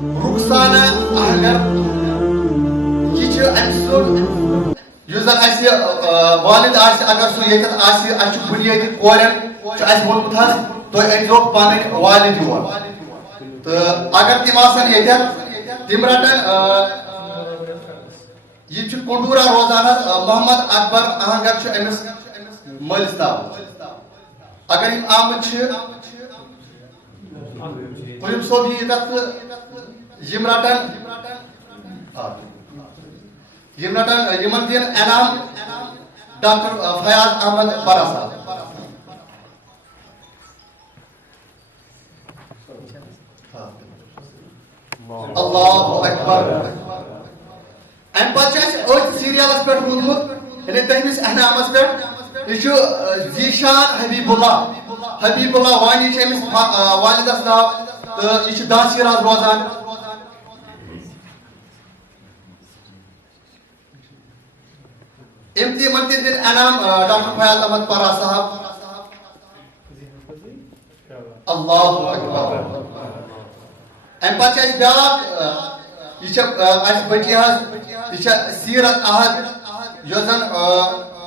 رخسانہ اگر یہ زن اس والد اگر سہ یہ بنیادی کورین وونمت حظ تھی انو پن والد یور تو اگر تم آسان یتن تم رٹن یہ کنڈورا روزان محمد اکبر اہنگر امس ملس ناو اگر یم آمت قیوم صوب یہ یم رٹن یمن دین انعام ڈاکٹر فیاض احمد پرا صاحب. اللہ اکبر. ام پتہ سیریلس پہ روٗدمُت یعنی تہمس انعامس پہ یہ ذیشان حبیب اللہ وانی امس والدس ناو تو یہ داسیر روزان. امتحان دن انعام ڈاکٹر فیاض احمد پرا صاحب. اللہ اکبر. ام پتہ بیاکھ یہ بچی حظ یہ سیرت احد یس زن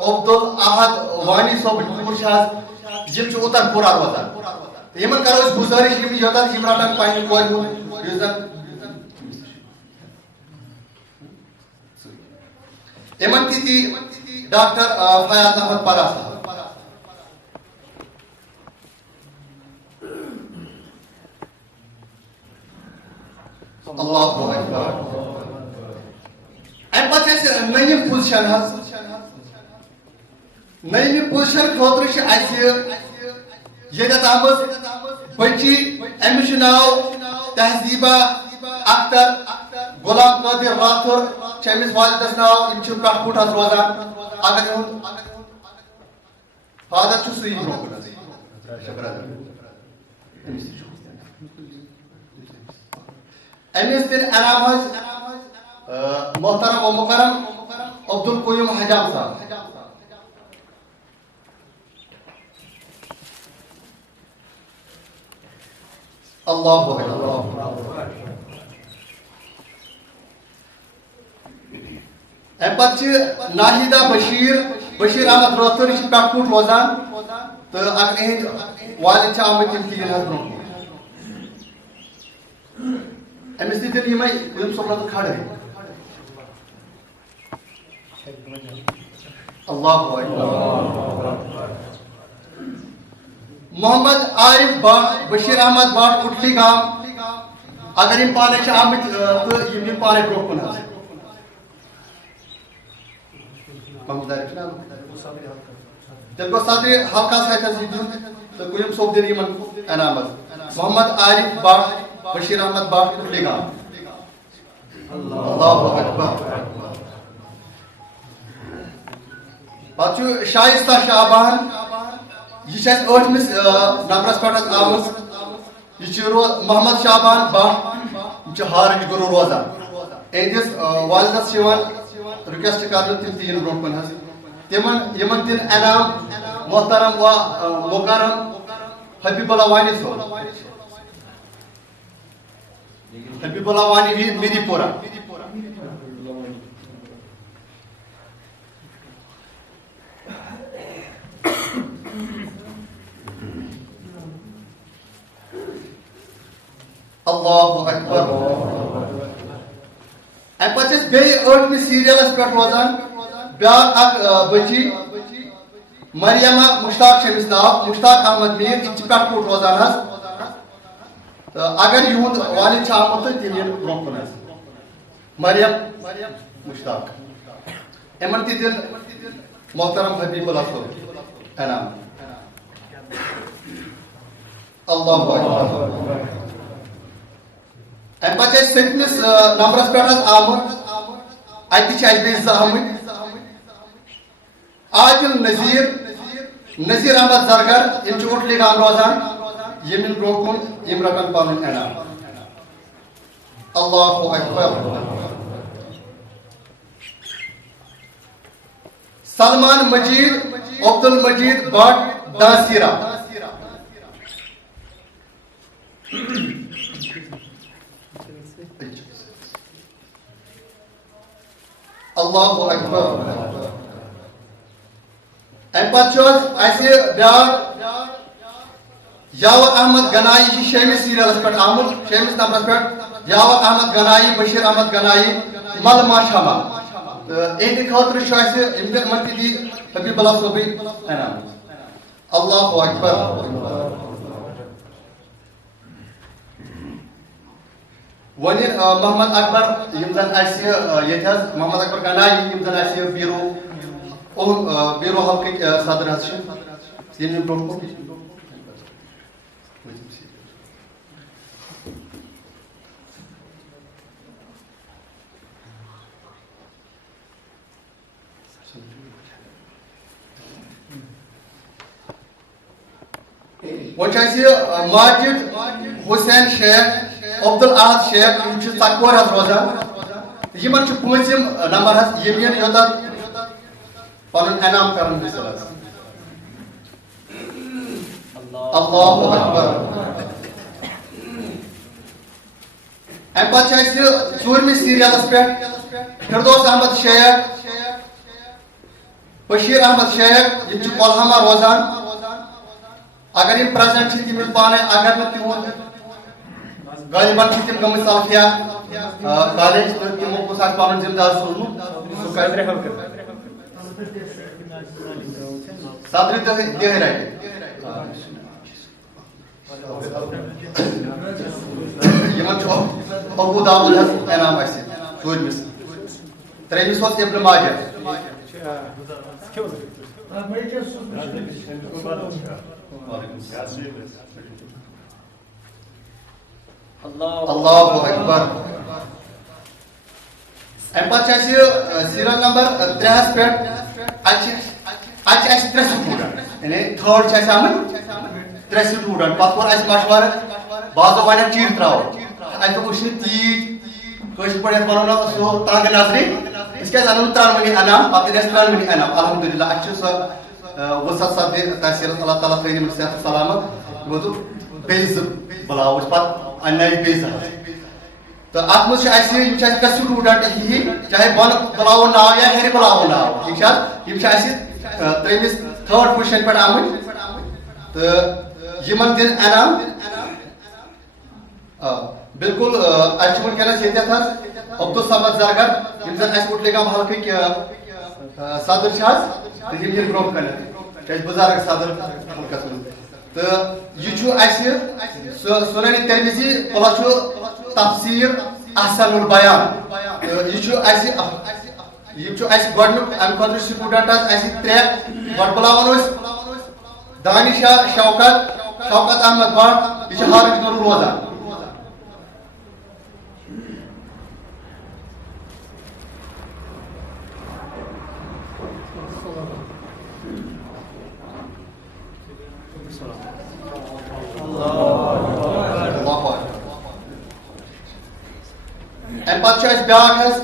عبدالاحد وانی صوبن کور یم اتن پورا روزان. یمن کرو گزارش یوتن یم رٹن پنہ کور ہند زن یمن تھی ڈاکٹر فیاض احمد پرا صاحب. اللہ اکبر. ام پتہ نیم پوزیشن نیم پوزیشن خاطر یتھ آمت بچی امس ناو تہذیبہ اختر غلام قادر راتھر امس والدس ناو یم پہ پھٹ روزان. اگر فادر سی امس دن انعام محترم و مکرم عبدالقیوم حجام صاحب. اللہ اکبر. ام پتہ ناہیدہ بشیر احمد راتھر یہ پہ پھٹ روزان تو اگر اہد والد آمت تم تین برو امس دن یہ قیوم صوب کھڑے. اللہ اکبر. محمد عارف بٹ بشیر احمد بٹ اٹلی گام اگر یم پانے آمت تو یم پانے برو کن تیل گو صدر حلقہ سۭتۍ دِیُن تو قیوم صوب دِن یمن انعامات. محمد عارف بٹ بشیر احمد بٹ اٹلی گام. اللہ اکبر. پتہ شائستہ شعبان یہ 8مس نمبرس پہ آمت یہ محمد شعبان بٹ یہ ہارج گرو روزان. اہدس والدس رکویسٹ کر تم تین برو کن یمن دن انعام محترم و مکرم حبیب اللہ وانی صوب. حبیب اللہ وانی میری پورا. اللہ اکبر. ام پتہ بیٚیہِ 8مہِ سیریلس پہ روزان بیاکھ اکھ بچی مریمہ مشتاق امس ناو مشتاق احمد میر یہ پہ پھٹ روزان اگر یہد والد آمت تو تم برو کن مریم مشتاق. یمن تہ دن محترم حبیب اللہ صوب انعام. اللہ اکبر. ام پتہ 7مس نمبرس پہ آمت اتہ بیٚیہِ 2 آمت عادل نذیر احمد زرگر یم اٹلی گام روزان یمن برو کن یم رٹن پن انعام. اللہ اکبر. سلمان مجید عبدالمجید بٹ داسیرہ. Allahu Akbar. And pachos aise biar Yawar Ahmad Ganai ji Shemis serial aspect Ahmad Shemis number aspect Yawar Ahmad Ganai Bashir Ahmad Ganai Mal Mashama. In the khatra choice in the Matidi Habib Allah Sobi Allahu Akbar. One year Muhammad Akbar Yimzan Asia Yethas Muhammad Akbar Ganai Yimzan Asia Biro Halkik Sadr Hashem. Yimzan Protocol. What I see, Majid Hussain Sheikh, Abdul Ahad Sheikh, which is Takwar has Rosa. Human to Punjim number has Yemen Yoda for an Anam Karan Misalas. Allahu Akbar. And what I see, Surmi serial aspect, Firdaus Ahmad Sheikh, Bashir Ahmad Sheikh, which is Kolhama Rozan. اگر یہ present تھی تم پانے اگر میں تمہوں غالباً تھی تم گمت صافیہ کالج تو تمہوں کو ساتھ پانن ذمہ دار سنوں صدر دے رہے یہ من چھو ابو داود ہے انعام ایسے چوج میں سے تریمیس وقت ابن ماجہ Allahu Akbar. And what I see, serial number 3 aspect. I stress student. And third chase amen. Stress student. Passport I mashwar. Bazo wana cheer trao. I to ushni ti. Kosh pade banana so tang nazri. Iske anam tran mani anam. Apne restaurant mani anam. Alhamdulillah. Actually sir. وسط صدر تاثير الله تعالى خير من سيادة السلامة وذو Bees بلاوش بعد أنا Bees تو آپ مجھے ایسے یہ چاہے کسی اسٹوڈنٹ ہی چاہے بن بلاو نہ یا ہیری بلاو نہ ٹھیک ہے یہ چاہے ایسے تریمس تھرڈ پوزیشن پر آمد تو یہ من دن انعام بالکل اچھمن کہنا چاہتے تھا عبدالصمد زرگر یمزن ایسے اٹھ لے گا حلقے کی صدر شاز تو یہ برونہ کرنا کیا بزرگ صدر حلقہ تو یہ چھو ایسے سنن ترمذی پلچو تفسیر احسن البیان یہ چھو ایسے گۄڈنیُک اَمہِ خٲطرٕ سٹوٗڈنٛٹس اَسہِ 3 گۄڈٕ بُلاوان أسۍ دانِشا شوکت احمد بٹ یہِ چھُ ہارٕچ گوٚرُو روزان And پتہٕ چھُ اَسہِ بیٛاکھ حظ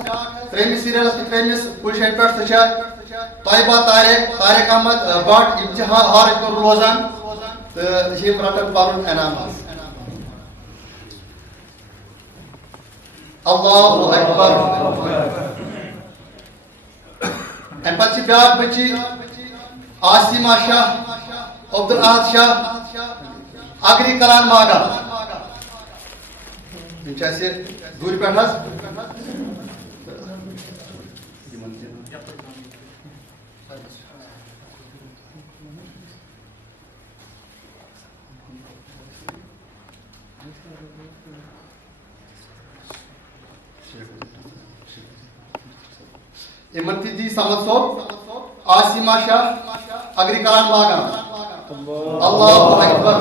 ترٛیٚیمِس سیٖریلَس تہٕ ترٛیٚیمِس پُزِشَن پٮ۪ٹھ سۄ چھےٚ طیبہ طارق احمد بٹ یِم چھِ ہارٕچ گوٚرُو روزان تہٕ یِم رَٹَن پَنُن انعام حظ Allahu Akbar. And پتہٕ چھِ بیٛاکھ بٔچی عاصمہ شاہ عبدال احد شاہ اگری کلان ماگا یِم چھِ اَسہِ دوٗرِ پٮ۪ٹھ حظ امتدی سمد صوب عاصمہ شاہ اگری کلان ماگا Allahu Akbar.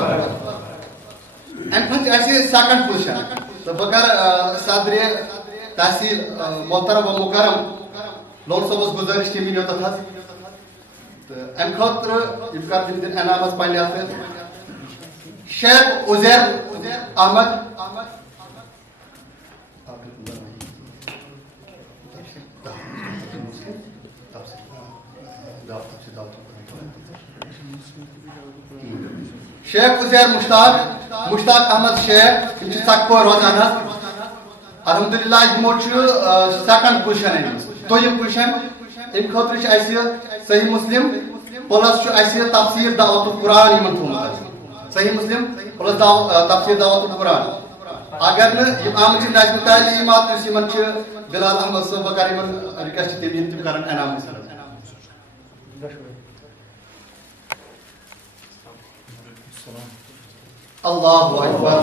And پتہٕ چھِ اَسہِ سیکنڈ پوزیشن تو بہٕ کَرٕ صدرِ تحصیل محترم و مکرم لون صٲبَس گُزٲرِش تِم یِن یوٚتَتھ حظ تہٕ اَمہِ خٲطرٕ یِم کَرٕ تِم دِنۍ انعام حظ پنٛنہِ اَتھٕ شیخ عزیر احمد شیخ عزیر مشتاق احمد شیخ یِم چھِ ژکپور روزان حظ الحمدللہ یمو سیکنڈ پوزیشن دویم پوزیشن ام خاطر صحیح مسلم پلس تفسیر دعوت القرآن یمن تھومت صحیح مسلم پلس تفسیر دعوت القرآن اگر آمت نظم تعلیمات یمن بلال احمد صاحب بکار رکویسٹ تم کران انعام حاصل اللہ اکبر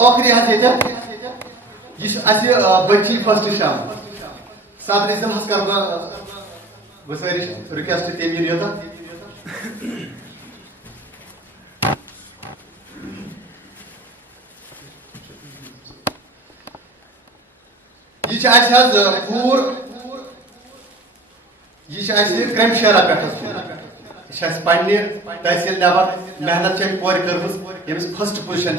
آخری حد یہ بچی فسٹ شام صدر اعظم کر گزارش رکویسٹ تمیر یوتا یہ پور یہ کرم شیرا پہ پنہ تحصیل نبر محنت کور کرم یمس فسٹ پوزیشن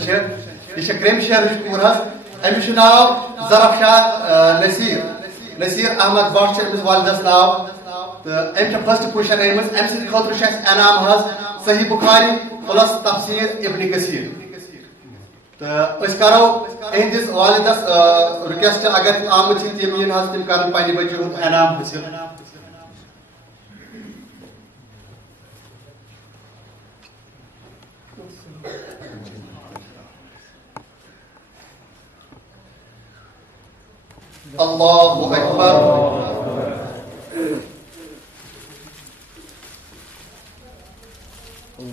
یہ کرم شیر پور امس ناو ظرف شاہ نصیر احمد بٹ امس والدس ناو تو ام فسٹ پوزیشن امس ام سند خاطر انعام صحیح بخاری پلس تفسیر ابن کثیر تو کرو اہندس والدس رکویسٹ اگر آمت تم ین تم کر پنہ بچی ہند انعام حاصل اللہ اکبر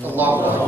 اللہ